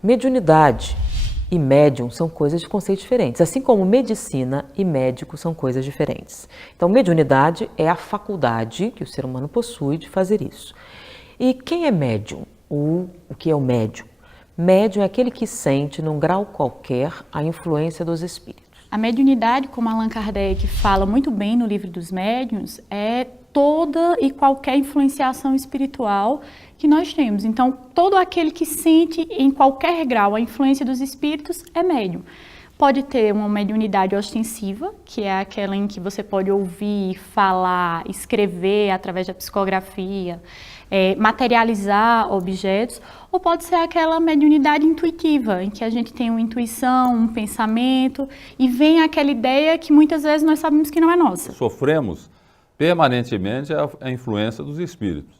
Mediunidade e médium são coisas de conceitos diferentes, assim como medicina e médico são coisas diferentes. Então, mediunidade é a faculdade que o ser humano possui de fazer isso. E quem é médium? O que é o médium? Médium é aquele que sente, num grau qualquer, a influência dos espíritos. A mediunidade, como Allan Kardec fala muito bem no Livro dos Médiuns, é toda e qualquer influenciação espiritual que nós temos. Então, todo aquele que sente em qualquer grau a influência dos espíritos é médium. Pode ter uma mediunidade ostensiva, que é aquela em que você pode ouvir, falar, escrever através da psicografia, materializar objetos, ou pode ser aquela mediunidade intuitiva, em que a gente tem uma intuição, um pensamento, e vem aquela ideia que muitas vezes nós sabemos que não é nossa. Sofremos permanentemente a influência dos espíritos.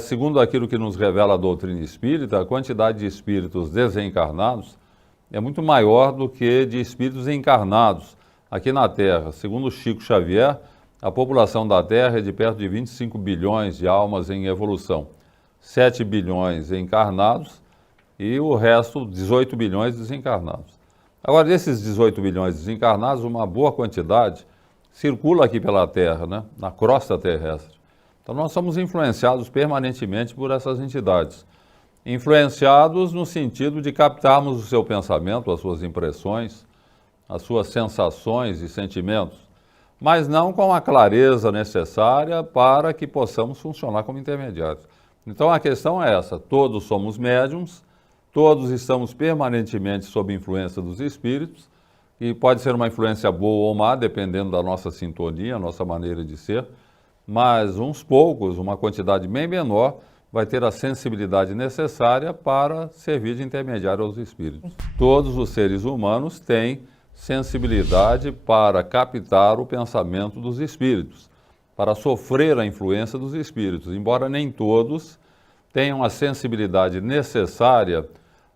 Segundo aquilo que nos revela a doutrina espírita, a quantidade de espíritos desencarnados é muito maior do que de espíritos encarnados aqui na Terra. Segundo Chico Xavier, a população da Terra é de perto de 25 bilhões de almas em evolução, 7 bilhões encarnados e o resto 18 bilhões desencarnados. Agora, desses 18 bilhões desencarnados, uma boa quantidade circula aqui pela Terra, né, na crosta terrestre. Então nós somos influenciados permanentemente por essas entidades. Influenciados no sentido de captarmos o seu pensamento, as suas impressões, as suas sensações e sentimentos, mas não com a clareza necessária para que possamos funcionar como intermediários. Então a questão é essa: todos somos médiums, todos estamos permanentemente sob influência dos espíritos, e pode ser uma influência boa ou má, dependendo da nossa sintonia, nossa maneira de ser, mas uns poucos, uma quantidade bem menor, vai ter a sensibilidade necessária para servir de intermediário aos espíritos. Todos os seres humanos têm sensibilidade para captar o pensamento dos espíritos, para sofrer a influência dos espíritos, embora nem todos tenham a sensibilidade necessária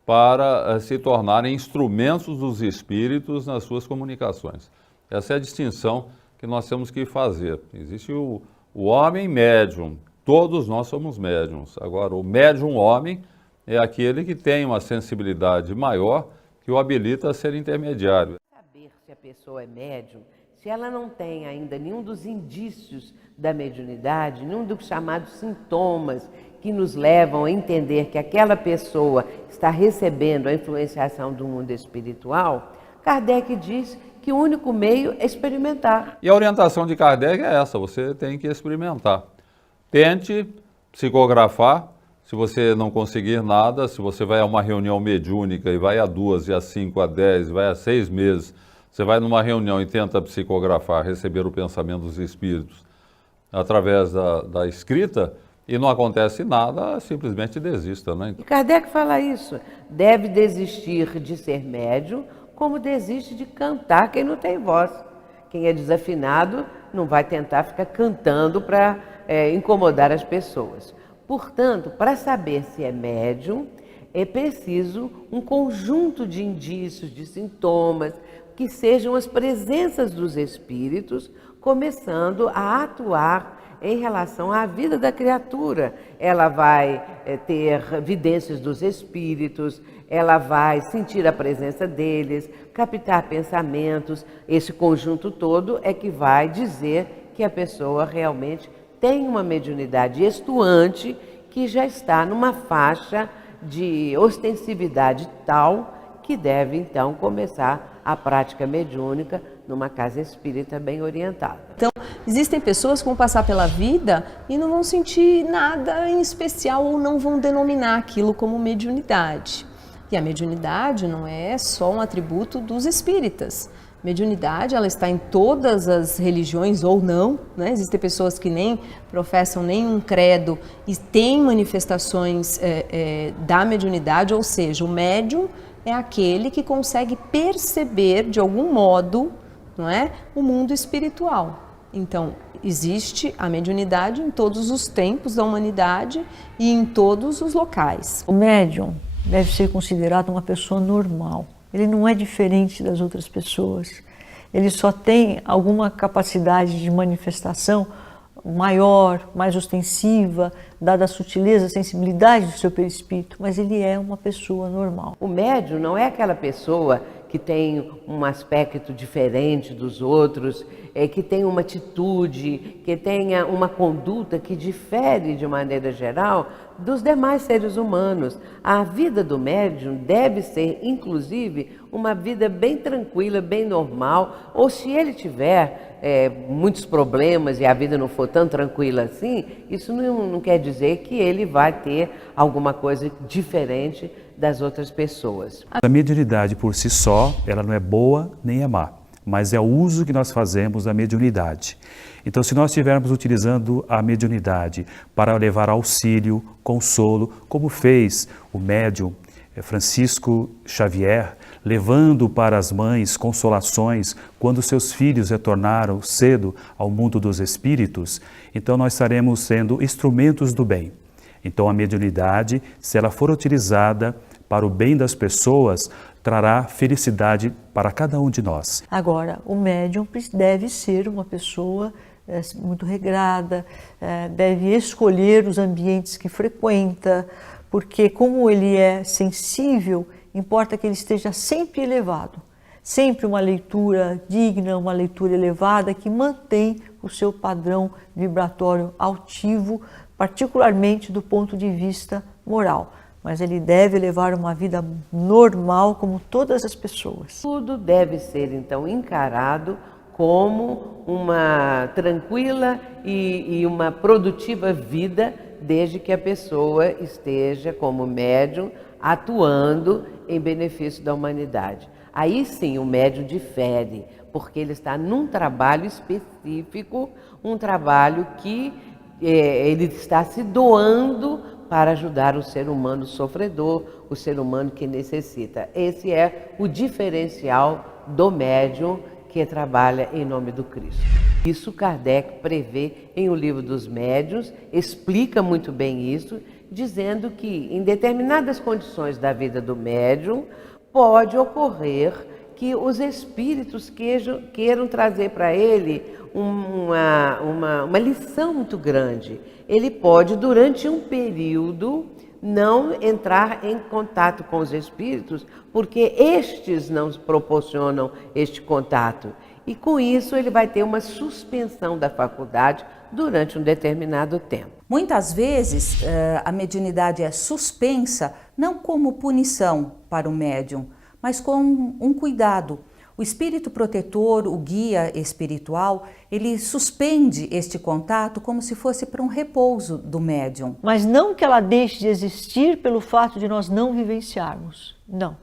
para se tornarem instrumentos dos espíritos nas suas comunicações. Essa é a distinção que nós temos que fazer. Existe o homem médium, todos nós somos médiums. Agora, o médium homem é aquele que tem uma sensibilidade maior que o habilita a ser intermediário. Saber se a pessoa é médium, se ela não tem ainda nenhum dos indícios da mediunidade, nenhum dos chamados sintomas que nos levam a entender que aquela pessoa está recebendo a influenciação do mundo espiritual, Kardec diz que o único meio é experimentar. E a orientação de Kardec é essa: você tem que experimentar. Tente psicografar. Se você não conseguir nada, se você vai a uma reunião mediúnica e vai a 2, e a 5, a 10, vai a 6 meses, você vai numa reunião e tenta psicografar, receber o pensamento dos espíritos através da escrita, e não acontece nada, simplesmente desista, né? E Kardec fala isso: deve desistir de ser médium, como desiste de cantar quem não tem voz. Quem é desafinado não vai tentar ficar cantando para incomodar as pessoas. Portanto, para saber se é médium, é preciso um conjunto de indícios, de sintomas, que sejam as presenças dos espíritos começando a atuar em relação à vida da criatura. Ela vai ter vidências dos espíritos, ela vai sentir a presença deles, captar pensamentos. Esse conjunto todo é que vai dizer que a pessoa realmente tem uma mediunidade estuante, que já está numa faixa de ostensividade tal que deve então começar a prática mediúnica numa casa espírita bem orientada. Então, existem pessoas que vão passar pela vida e não vão sentir nada em especial ou não vão denominar aquilo como mediunidade. E a mediunidade não é só um atributo dos espíritas. Mediunidade, ela está em todas as religiões ou não, né? Existem pessoas que nem professam nenhum credo e têm manifestações da mediunidade, ou seja, o médium é aquele que consegue perceber de algum modo, não é, o mundo espiritual. Então, existe a mediunidade em todos os tempos da humanidade e em todos os locais. O médium deve ser considerado uma pessoa normal. Ele não é diferente das outras pessoas. Ele só tem alguma capacidade de manifestação maior, mais ostensiva, dada a sutileza, a sensibilidade do seu perispírito, mas ele é uma pessoa normal. O médium não é aquela pessoa que tem um aspecto diferente dos outros, que tem uma atitude, que tenha uma conduta que difere de maneira geral dos demais seres humanos. A vida do médium deve ser, inclusive, uma vida bem tranquila, bem normal, ou se ele tiver muitos problemas e a vida não for tão tranquila assim, isso não quer dizer que ele vai ter alguma coisa diferente das outras pessoas. A mediunidade por si só, ela não é boa nem é má, mas é o uso que nós fazemos da mediunidade. Então, se nós estivermos utilizando a mediunidade para levar auxílio, consolo, como fez o médium Francisco Xavier, levando para as mães consolações quando seus filhos retornaram cedo ao mundo dos espíritos, então nós estaremos sendo instrumentos do bem. Então a mediunidade, se ela for utilizada para o bem das pessoas, trará felicidade para cada um de nós. Agora, o médium deve ser uma pessoa muito regrada, deve escolher os ambientes que frequenta, porque como ele é sensível, importa que ele esteja sempre elevado, sempre uma leitura digna, uma leitura elevada que mantém o seu padrão vibratório altivo, particularmente do ponto de vista moral. Mas ele deve levar uma vida normal como todas as pessoas. Tudo deve ser então encarado como uma tranquila e uma produtiva vida, desde que a pessoa esteja como médium atuando em benefício da humanidade. Aí sim o médium difere, porque ele está num trabalho específico, um trabalho que ele está se doando para ajudar o ser humano sofredor, o ser humano que necessita. Esse é o diferencial do médium que trabalha em nome do Cristo. Isso Kardec prevê em O Livro dos Médiuns, explica muito bem isso, dizendo que em determinadas condições da vida do médium pode ocorrer que os espíritos queiram trazer para ele uma lição muito grande. Ele pode, durante um período, não entrar em contato com os espíritos, porque estes não proporcionam este contato. E com isso ele vai ter uma suspensão da faculdade durante um determinado tempo. Muitas vezes a mediunidade é suspensa não como punição para o médium, mas com um cuidado. O espírito protetor, o guia espiritual, ele suspende este contato como se fosse para um repouso do médium. Mas não que ela deixe de existir pelo fato de nós não vivenciarmos. Não.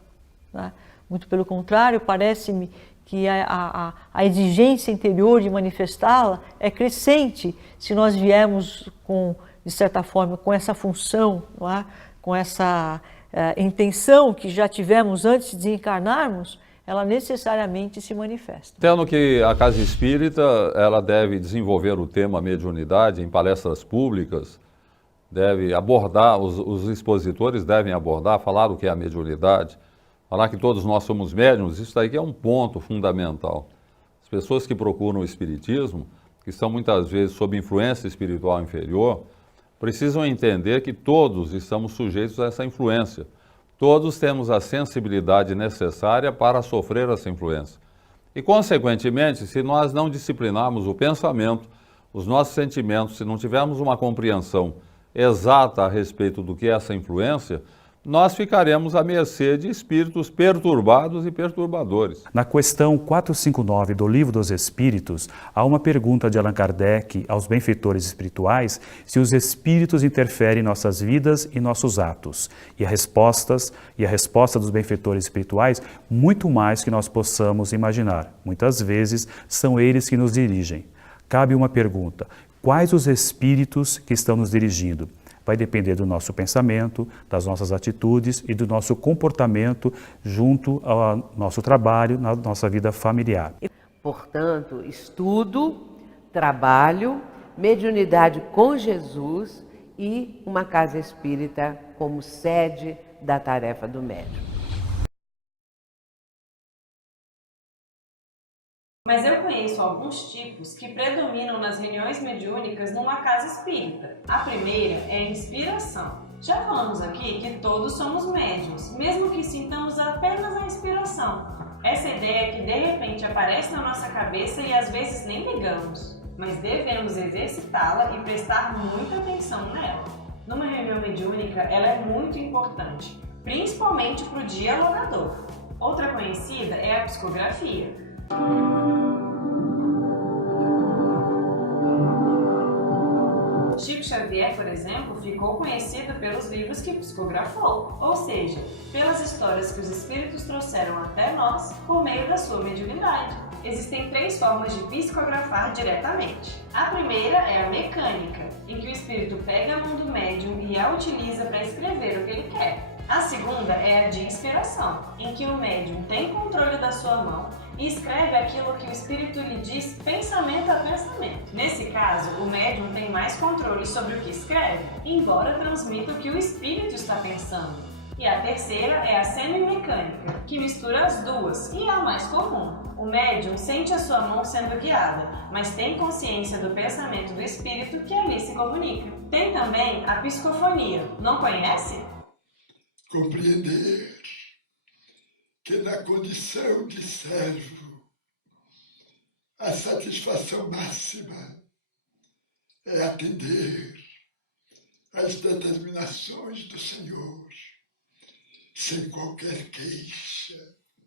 Né? Muito pelo contrário, parece-me que a exigência interior de manifestá-la é crescente se nós viermos de certa forma, com essa função, não é? Com essa intenção que já tivemos antes de desencarnarmos, ela necessariamente se manifesta. Tendo que a Casa Espírita, ela deve desenvolver o tema mediunidade em palestras públicas, deve abordar, os expositores devem abordar, falar o que é a mediunidade, falar que todos nós somos médiuns, isso daí que é um ponto fundamental. As pessoas que procuram o espiritismo, que estão muitas vezes sob influência espiritual inferior, precisam entender que todos estamos sujeitos a essa influência. Todos temos a sensibilidade necessária para sofrer essa influência. E, consequentemente, se nós não disciplinarmos o pensamento, os nossos sentimentos, se não tivermos uma compreensão exata a respeito do que é essa influência, nós ficaremos à mercê de espíritos perturbados e perturbadores. Na questão 459 do Livro dos Espíritos, há uma pergunta de Allan Kardec aos benfeitores espirituais se os espíritos interferem em nossas vidas e nossos atos. E a resposta dos benfeitores espirituais, muito mais que nós possamos imaginar. Muitas vezes são eles que nos dirigem. Cabe uma pergunta: quais os espíritos que estão nos dirigindo? Vai depender do nosso pensamento, das nossas atitudes e do nosso comportamento junto ao nosso trabalho, na nossa vida familiar. Portanto, estudo, trabalho, mediunidade com Jesus e uma casa espírita como sede da tarefa do médium. Mas eu conheço alguns tipos que predominam nas reuniões mediúnicas numa casa espírita. A primeira é a inspiração. Já falamos aqui que todos somos médiuns, mesmo que sintamos apenas a inspiração. Essa ideia que de repente aparece na nossa cabeça e às vezes nem ligamos, mas devemos exercitá-la e prestar muita atenção nela. Numa reunião mediúnica, ela é muito importante, principalmente para o dialogador. Outra conhecida é a psicografia. Chico Xavier, por exemplo, ficou conhecido pelos livros que psicografou, ou seja, pelas histórias que os espíritos trouxeram até nós por meio da sua mediunidade. Existem 3 formas de psicografar diretamente. A primeira é a mecânica, em que o espírito pega a mão do médium e a utiliza para escrever o que ele quer. A segunda é a de inspiração, em que o médium tem controle da sua mão e escreve aquilo que o espírito lhe diz pensamento a pensamento. Nesse caso, o médium tem mais controle sobre o que escreve, embora transmita o que o espírito está pensando. E a terceira é a semimecânica, que mistura as duas e é a mais comum. O médium sente a sua mão sendo guiada, mas tem consciência do pensamento do espírito que ali se comunica. Tem também a psicofonia. Não conhece? Compreender que na condição de servo a satisfação máxima é atender às determinações do Senhor sem qualquer queixa.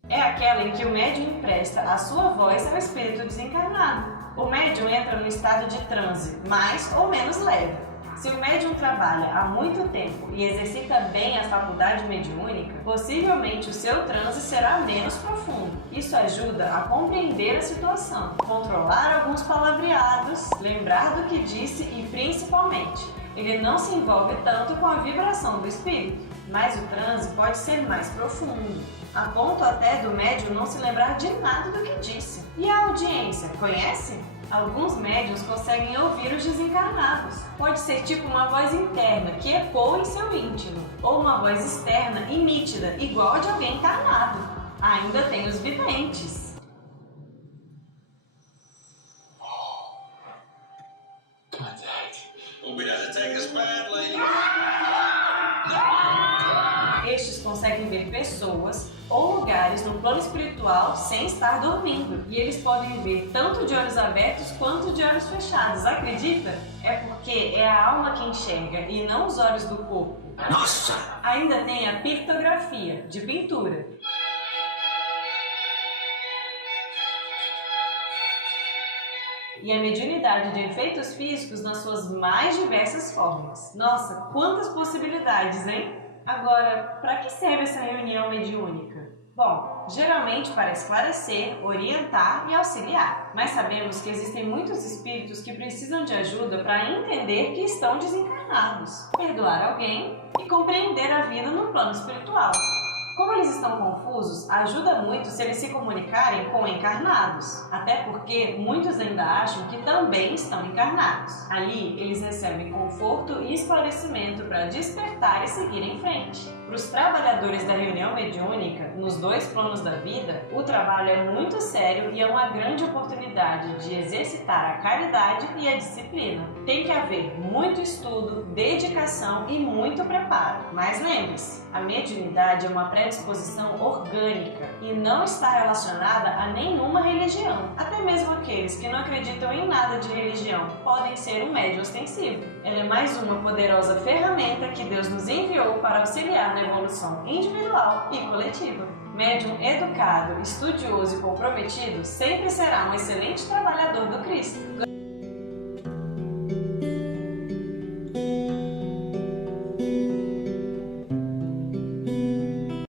É aquela em que o médium empresta a sua voz ao espírito desencarnado. O médium entra no estado de transe, mais ou menos leve. Se o médium trabalha há muito tempo e exercita bem a faculdade mediúnica, possivelmente o seu transe será menos profundo. Isso ajuda a compreender a situação, controlar alguns palavreados, lembrar do que disse e, principalmente, ele não se envolve tanto com a vibração do espírito, mas o transe pode ser mais profundo, a ponto até do médium não se lembrar de nada do que disse. E a audiência, conhece? Alguns médiuns conseguem ouvir os desencarnados. Pode ser tipo uma voz interna que ecoa em seu íntimo, ou uma voz externa e nítida, igual a de alguém encarnado. Ainda tem os videntes. Estes conseguem ver pessoas ou lugares no plano espiritual sem estar dormindo. E eles podem ver tanto de olhos abertos quanto de olhos fechados. Acredita? É porque é a alma que enxerga e não os olhos do corpo. Nossa! Ainda tem a pictografia, de pintura. E a mediunidade de efeitos físicos nas suas mais diversas formas. Nossa, quantas possibilidades, hein? Agora, para que serve essa reunião mediúnica? Bom, geralmente para esclarecer, orientar e auxiliar. Mas sabemos que existem muitos espíritos que precisam de ajuda para entender que estão desencarnados, perdoar alguém e compreender a vida no plano espiritual. Como eles estão confusos, ajuda muito se eles se comunicarem com encarnados, até porque muitos ainda acham que também estão encarnados. Ali, eles recebem conforto e esclarecimento para despertar e seguir em frente. Para os trabalhadores da reunião mediúnica, nos 2 planos da vida, o trabalho é muito sério e é uma grande oportunidade de exercitar a caridade e a disciplina. Tem que haver muito estudo, dedicação e muito preparo. Mas lembre-se, a mediunidade é uma predisposição orgânica e não está relacionada a nenhuma religião. Até mesmo aqueles que não acreditam em nada de religião podem ser um médium ostensivo. Ela é mais uma poderosa ferramenta que Deus nos enviou para auxiliar na evolução individual e coletiva. Médium educado, estudioso e comprometido sempre será um excelente trabalhador do Cristo.